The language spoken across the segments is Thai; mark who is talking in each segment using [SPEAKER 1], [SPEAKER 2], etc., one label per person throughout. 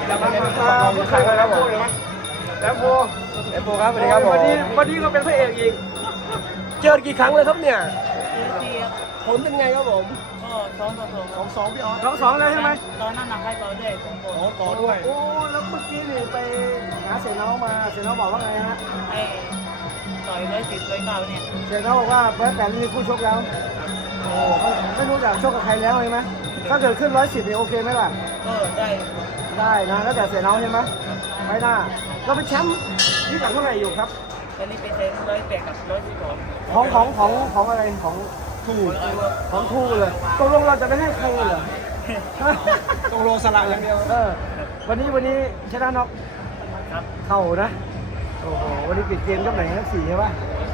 [SPEAKER 1] ผู้ชายก็แล้วโพเลยมั้ยแล้วโพครับสวัสดีครับผมวันนี้ก็เป็นพระเอกอีกเจอกี่ครั้งเลยครับเนี่ยผลเป็นไงครับผม
[SPEAKER 2] ก็2-2
[SPEAKER 1] พี่อ๋อ2-2เลยใช่ไหม
[SPEAKER 2] ตอนนั้นหนักให้ต่อด้วยผม
[SPEAKER 1] ต่อด้วยโอ้แล้วเมื่อกี้นี่ไปหาเสน้องมาเสน้องบอกว่าไงฮะ
[SPEAKER 2] ให้ต่อย110-109เนี่ย
[SPEAKER 1] เสน้องบอกว่าแต่มีผู้ชกแล้วโอ้ไม่รู้จะชกกับใครแล้วใช่ไหมถ้าเกิดขึ้น110นี่โอเคไหมล่ะ
[SPEAKER 2] ก็ได้
[SPEAKER 1] นะแล้วแต่เสน้องใช่ไหมไม่น่าเราเป็นแชมป์ที่หลังเท่าไหร่อยู่ครับ
[SPEAKER 2] ตอนนี้เป็นเซน108กับ112
[SPEAKER 1] ของอะไรของทูเลยตกลงเราจะไม่ให้ใครเหรอตกลงสละอย่างเดียววันนี้ชนะน็อก
[SPEAKER 2] ครับ
[SPEAKER 1] เข่านะโอ้โหวันนี้ปิดเกมกับไหนครับ4ใช่ป่ะ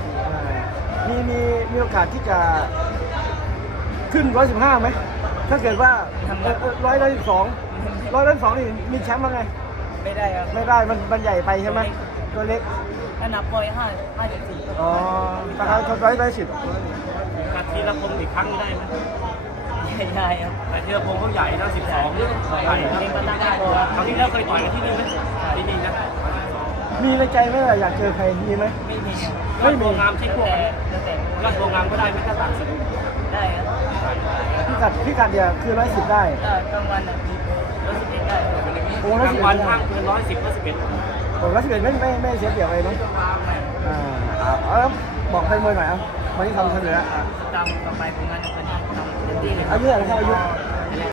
[SPEAKER 1] มีโอกาสที่จะขึ้น115ไหมถ้าเกิดว่า112นี่มีแชมป์มั้งไง
[SPEAKER 2] ไม่ได้ครับ
[SPEAKER 1] ไม่ได้มันใหญ่ไปใช่ไหมตัวเล็ก
[SPEAKER 2] อันดับปล่อย5.4
[SPEAKER 1] อ๋อตาเขา110
[SPEAKER 3] กัดทีละพงอีกครั้งได้ไหม
[SPEAKER 2] ใช่ครับ
[SPEAKER 3] แต่ทีละพงเขาใหญ่นะ12ใหญ่นะครั้งที่แล้วเคยต่อยกันที่นี่ไหมที่นี่นะ
[SPEAKER 1] มีในใจไหมอยากเจอใครมีไหม
[SPEAKER 2] ไม่มี
[SPEAKER 3] ยอดโรงงามใช่พวกยอดโรงงามก็ได้ไหมถ้าต่างสิ
[SPEAKER 2] ได้
[SPEAKER 1] ครับพิกัดเดียวคือ110ได้
[SPEAKER 2] กลางวัน111ได้
[SPEAKER 1] โอ้
[SPEAKER 3] กลางวันห้างเกิน110 111
[SPEAKER 1] โอ้111ไม่เสียเปรียบอะไรมั้งแล้วบอกใครมวยหน่อยวันนี้ทำเสนอ
[SPEAKER 2] ตามต่อไปผลงานจะเป็นทำเต็มที่
[SPEAKER 1] อายุอะไรครับอายุ